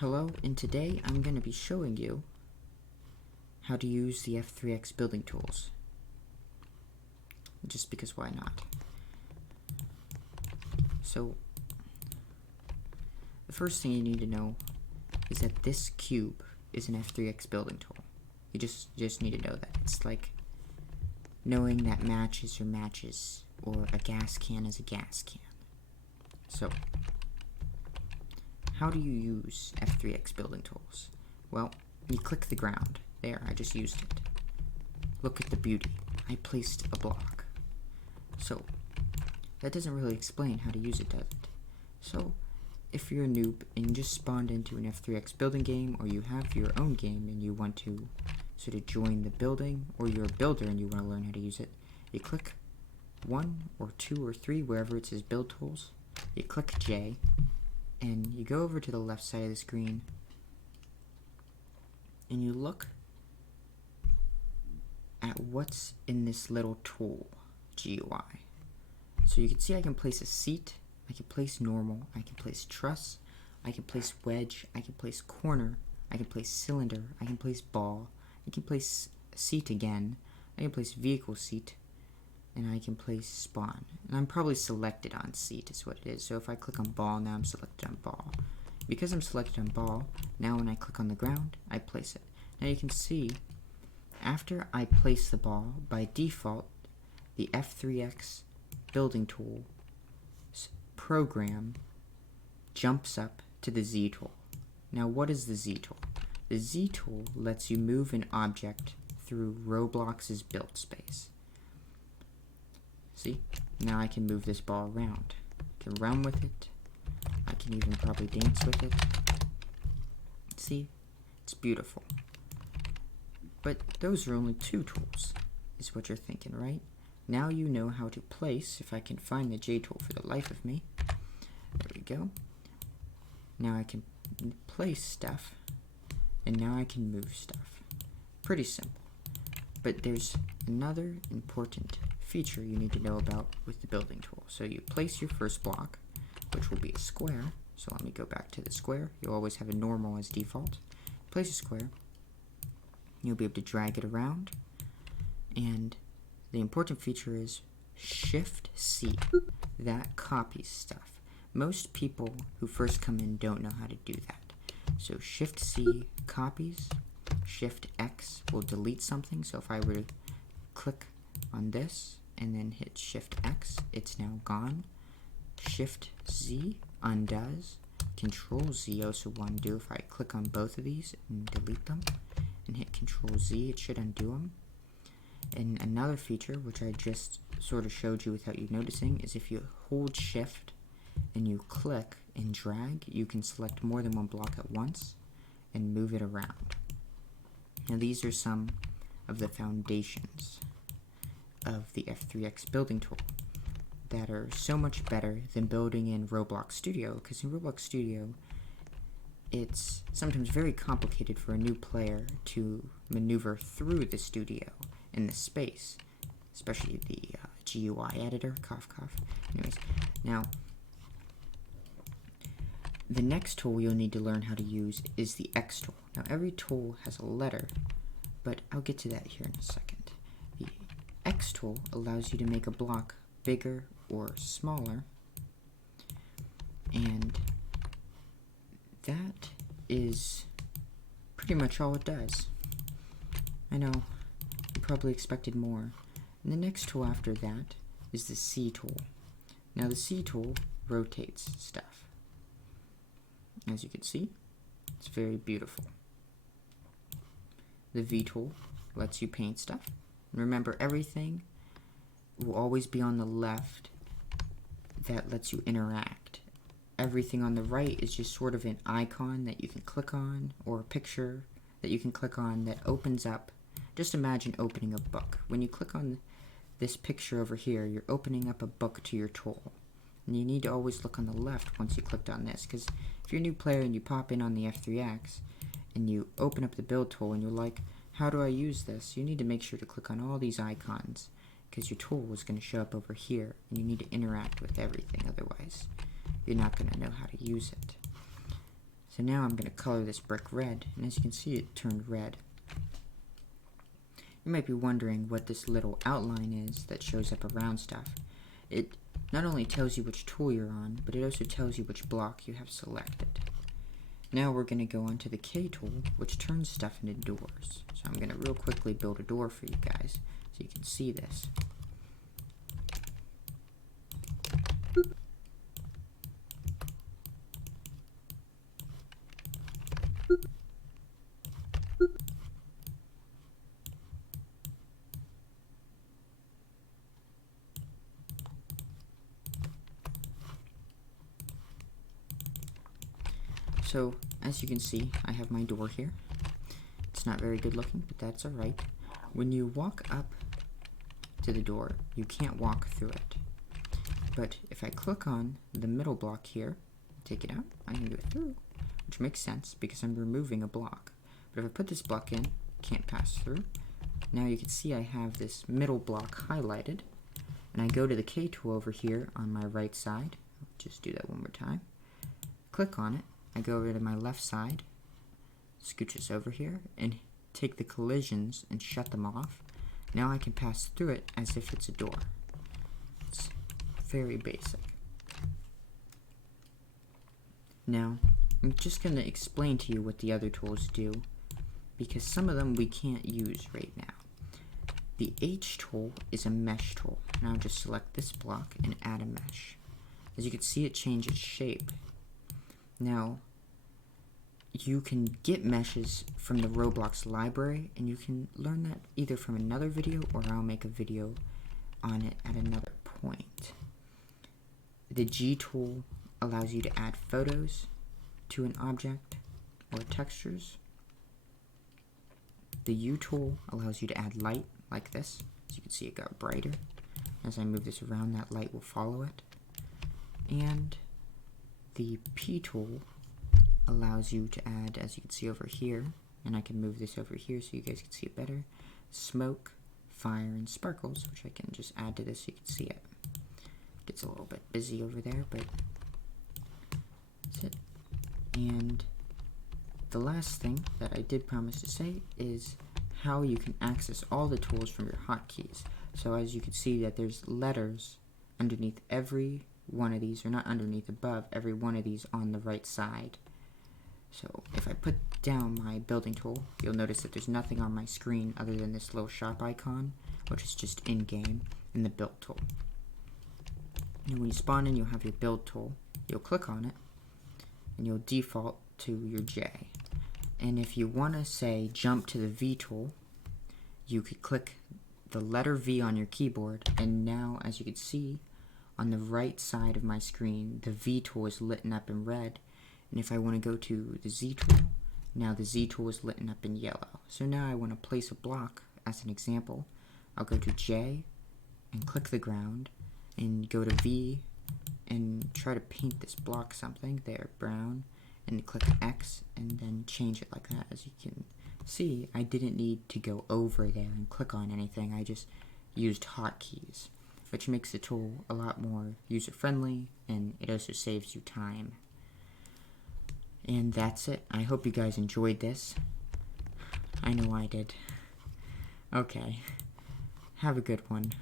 Hello, and today I'm going to be showing you how to use the F3X building tools. Just because why not? So, the first thing you need to know is that this cube is an F3X building tool. You just need to know that. It's like knowing that matches are matches, or a gas can is a gas can. So, how do you use F3X building tools? Well, you click the ground. There, I just used it. Look at the beauty. I placed a block. So, that doesn't really explain how to use it, does it? So, if you're a noob and you just spawned into an F3X building game, or you have your own game and you want to sort of join the building, or you're a builder and you want to learn how to use it, you click 1 or 2 or 3, wherever it says build tools, you click J, and you go over to the left side of the screen and you look at what's in this little tool GUI. So you can see I can place a seat, I can place normal, I can place truss, I can place wedge, I can place corner, I can place cylinder, I can place ball, I can place seat again, I can place vehicle seat, and I can place spawn. And I'm probably selected on seat is what it is. So if I click on ball, now I'm selected on ball. Because I'm selected on ball, now when I click on the ground, I place it. Now you can see, after I place the ball, by default, the F3X building tool program jumps up to the Z tool. Now what is the Z tool? The Z tool lets you move an object through Roblox's build space. See, now I can move this ball around. I can run with it. I can even probably dance with it. See, it's beautiful. But those are only 2 tools, is what you're thinking, right? Now you know how to place, if I can find the J tool for the life of me. There we go. Now I can place stuff, and now I can move stuff. Pretty simple. But there's another important feature you need to know about with the building tool. So you place your first block, which will be a square. So let me go back to the square. You'll always have a normal as default. Place a square. You'll be able to drag it around. And the important feature is Shift C. That copies stuff. Most people who first come in don't know how to do that. So Shift C copies. Shift X will delete something. So if I were to click on this and then hit Shift X, it's now gone. Shift Z undoes. Control Z also will undo. If I click on both of these and delete them and hit Control Z, it should undo them. And another feature, which I just sort of showed you without you noticing, is if you hold Shift and you click and drag, you can select more than one block at once and move it around. Now these are some of the foundations of the F3X building tool that are so much better than building in Roblox Studio, because in Roblox Studio it's sometimes very complicated for a new player to maneuver through the studio in the space, especially the GUI editor, cough cough. Anyways, now the next tool you'll need to learn how to use is the X tool. Now every tool has a letter, but I'll get to that here in a second. The X tool allows you to make a block bigger or smaller, and that is pretty much all it does. I know, you probably expected more. And the next tool after that is the C tool. Now the C tool rotates stuff. As you can see, it's very beautiful. The V tool lets you paint stuff. And remember, everything will always be on the left that lets you interact. Everything on the right is just sort of an icon that you can click on, or a picture that you can click on that opens up. Just imagine opening a book. When you click on this picture over here, you're opening up a book to your tool. And you need to always look on the left once you clicked on this, because if you're a new player and you pop in on the F3X and you open up the build tool and you're like, how do I use this? You need to make sure to click on all these icons, because your tool is going to show up over here and you need to interact with everything, otherwise you're not going to know how to use it. So now I'm going to color this brick red, and as you can see, it turned red. You might be wondering what this little outline is that shows up around stuff. It not only tells you which tool you're on, but it also tells you which block you have selected. Now we're going to go on to the K tool, which turns stuff into doors. So I'm going to real quickly build a door for you guys, so you can see this. So, as you can see, I have my door here. It's not very good looking, but that's alright. When you walk up to the door, you can't walk through it. But if I click on the middle block here, take it out, I can go through, which makes sense because I'm removing a block. But if I put this block in, can't pass through. Now you can see I have this middle block highlighted, and I go to the K tool over here on my right side. I'll just do that one more time. Click on it. I go over to my left side, scooch this over here, and take the collisions and shut them off. Now I can pass through it as if it's a door. It's very basic. Now, I'm just going to explain to you what the other tools do, because some of them we can't use right now. The H tool is a mesh tool. Now I'll just select this block and add a mesh. As you can see, it changes shape. Now, you can get meshes from the Roblox library, and you can learn that either from another video, or I'll make a video on it at another point. The G tool allows you to add photos to an object or textures. The U tool allows you to add light, like this. As you can see, it got brighter. As I move this around, that light will follow it. And the P tool allows you to add, as you can see over here, and I can move this over here so you guys can see it better, smoke, fire, and sparkles, which I can just add to this so you can see it. Gets a little bit busy over there, but that's it. And the last thing that I did promise to say is how you can access all the tools from your hotkeys. So as you can see that there's letters underneath every one of these, or not underneath, above every one of these on the right side. So if I put down my building tool, you'll notice that there's nothing on my screen other than this little shop icon, which is just in-game, and the build tool. And when you spawn in, you'll have your build tool. You'll click on it, and you'll default to your J. And if you want to say jump to the V tool, you could click the letter V on your keyboard, and now, as you can see, on the right side of my screen, the V tool is lit up in red. And if I want to go to the Z tool, now the Z tool is lit up in yellow. So now I want to place a block, as an example. I'll go to J and click the ground and go to V and try to paint this block something there, brown, and click X and then change it like that. As you can see, I didn't need to go over there and click on anything. I just used hotkeys, which makes the tool a lot more user-friendly, and it also saves you time. And that's it. I hope you guys enjoyed this. I know I did. Okay. Have a good one.